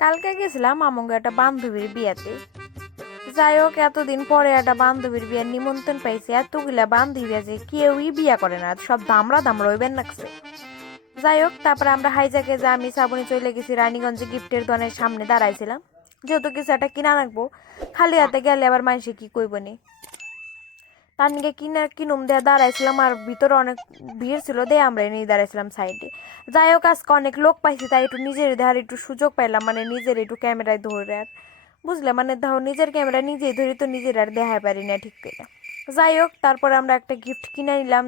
কালকে গেছিলাম আমঙ্গ একটা বান্ধবীর বিয়াতে। যাই হোক, এতদিন পরে একটা বান্ধবীর বিয়ার নিমন্ত্রণ পাইছে। এতগুলা বান্ধবী আছে, কেউই বিয়া করে না, সব দামড়া দামড়া হইবেন লাগছে। যাই হোক, তারপরে আমরা হাইজাকে যা আমি শ্রাবণী চলে গেছি রানীগঞ্জে, গিফটের দোকানের সামনে দাঁড়াইছিলাম, যেহেতু কিছু একটা কিনা রাখবো। খালি হাতে গেলে আবার মানুষে কি কইব নি, তার নিকে কিনুম দিয়ে দাঁড়াইছিলাম। আর ভিতরে অনেক ভিড় ছিল, দিয়ে আমরা নিয়ে দাঁড়াইছিলাম সাইডে। যাই হোক, আজকে অনেক লোক পাইছি, তাই একটু নিজের দেখার একটু সুযোগ পাইলাম, মানে নিজের একটু ক্যামেরায় ধরে। আর বুঝলে, মানে ধরো নিজের ক্যামেরা নিজেই ধরি, তো নিজের আর দেখাই পারি না ঠিক করে। যাই হোক, তারপরে আমরা একটা গিফট কিনে নিলাম।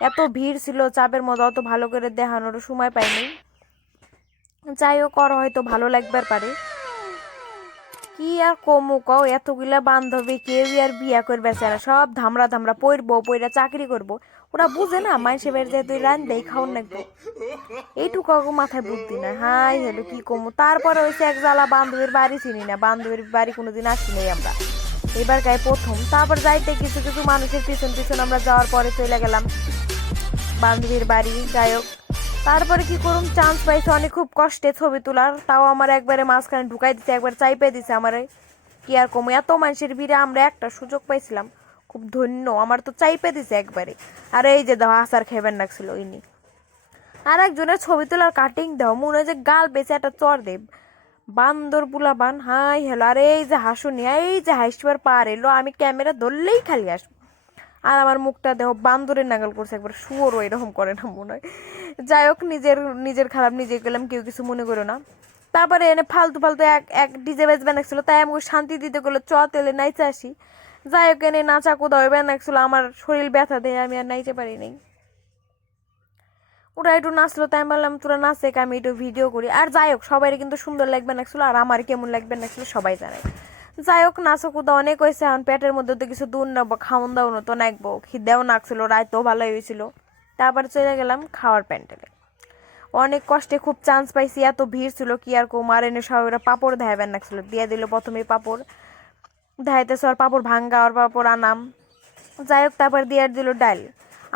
এত ভিড় ছিল, চাপের মধ্যে অত ভালো করে দেখানোর সময় পাইনি। যাই হোক, ওর হয়তো ভালো লাগবার পারে। কি আর কমু কও, এতগুলা বান্ধবী কেউই আর বিয়া করবে না, সব ধামড়া ধামড়া পড়বো, পইরা চাকরি করব। ওরা বুঝে না মাইসে বের যে তুই রান দেই খাওন নাকবো, এইটুকু মাথায় বুদ্ধি না। হাই হ্যালো, কি কমু। তারপরে হয়েছে এক জ্বালা, বান্ধবীর বাড়ি চিনি না, বান্ধবীর বাড়ি কোনোদিন আসি নাই আমরা, এবার গায়ে প্রথম। তারপর যাইতে কিছু কিছু মানুষের পিছন পিছন আমরা যাওয়ার পরে চলে গেলাম বান্ধবীর বাড়ি। যাই হোক, তারপরে কি করুম, চান্স পাইছে অনেক খুব কষ্টে ছবি তোলার, তাও আমার একবারে মাঝখানে ঢুকাই দিছে, একবার চাইপে দিছে আমারে। কি আর কমু, এত মানুষের ভিড়ে আমরা একটা সুযোগ পাইছিলাম, খুব ধন্য। আমার তো চাইপে দিছে একবারে। আর এই যে দাও আচার খাইবেন লাগছিল ইনি। আর একজনের ছবি তোলার কাটিং দাও, মনে হয় যে গাল বেঁচে একটা চর দেব। বান্দর বুলাবান, হাই হ্যালো। আর এই যে হাসুনি, এই যে হাসবার পার এলো, আমি ক্যামেরা ধরলেই খালি আসবো। আর আমার মুখটা দেহ বান্দরের নাগাল করছে, একবার শুয়োরও এরকম করে না মনে হয়। যাই হোক, নিজের নিজের খারাপ নিজে গেলাম, কেউ কিছু মনে করো না। তারপরে এনে ফালতু ফালতু এক এক ডিজে বেজ বানাচ্ছিল, তাই আমাকে শান্তি দিতে গেলো, চ তেলে নাইচে আসি। যাই হোক, এনে নাচা কোদা হয়ে বানাচ্ছিল, আমার শরীর ব্যথা দেয়, আমি আর নাইতে পারি নাই। ওরা একটু নাচলো, তাই আমি বললাম তোরা নাচে, আমি একটু ভিডিও করি। আর যাই হোক, সবাই কিন্তু সুন্দর লাগবে নাচছিল, আর আমার কেমন লাগবে নাচছিল সবাই জানে। যাই হোক, নাচো কুদা অনেক হয়েছে, এখন পেটের মধ্যে তো কিছু দূর নেবো, খাওন দাও তো নাকবো, খিদেও নাকছিল, রায়তেও ভালোই হয়েছিল। তারপর চলে গেলাম খাওয়ার প্যান্ডেলে। অনেক কষ্টে খুব চান্স পাইছি, এত ভিড় ছিল কি আর কুমার। এনে সবাই পাপড় দেখাবেন নাকছিল, দিয়ে দিল প্রথমে পাপড় দেখাইতেছে, আর পাপড় ভাঙ্গা, আর পাপড় আনাম। যাই হোক, তারপর দিয়ে দিল ডাল।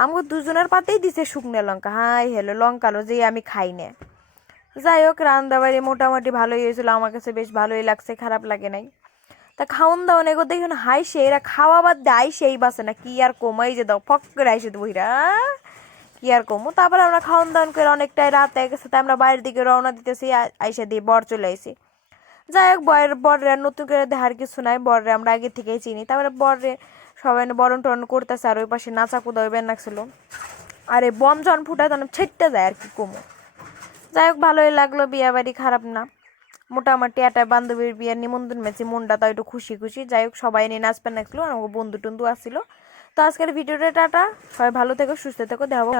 আমাকে দুজনের পাতেই দিছে শুকনো লঙ্কা, হাই হ্যালো, লঙ্কালো যে আমি খাই না। যাই হোক, রান্দাবাড়ি মোটামুটি ভালোই হয়েছিল, আমার কাছে বেশ ভালোই লাগছে, খারাপ লাগে নাই। তা খাওন দাওয়ান এগো দেখুন, হাই সে এরা খাওয়া বাদ দেয় সেই বাসে না, কি আর কমাই যে দাও ফক করে আইসে দেবো হিরা, কি আর কমো। তারপরে আমরা খাওন দাওয়ান করে অনেকটাই রাত হয়ে গেছে, তাই আমরা বাইরের দিকে রওনা দিতেছি, আইসা দিয়ে বর চলে আইসি। যাই হোক, বররে নতুন করে দেখার কিছু নাই, বররে আমরা আগে থেকেই চিনি। তারপরে বররে সবাই বরণ টরণ করতেছে, আর ওই পাশে নাচা কুদা হইবেন লাগছিল। আরে বম জন ফুটায় তখন ছেটতে যায়, আর কি কমো। যাই হোক, ভালোই লাগলো, বিয়া বাড়ি খারাপ না, মোটামুটি একটা বান্ধবীর বিয়ের নিমন্ত্রণ মেয়েছি, মনটা তো একটু খুশি খুশি। যাই হোক, সবাই নিয়ে নাচবেন নাচলো, আমার বন্ধু টন্ধু আসছিল। তো আজকের ভিডিওটা টাটা, সবাই ভালো থেকো, সুস্থ থেকো, দেখাবো।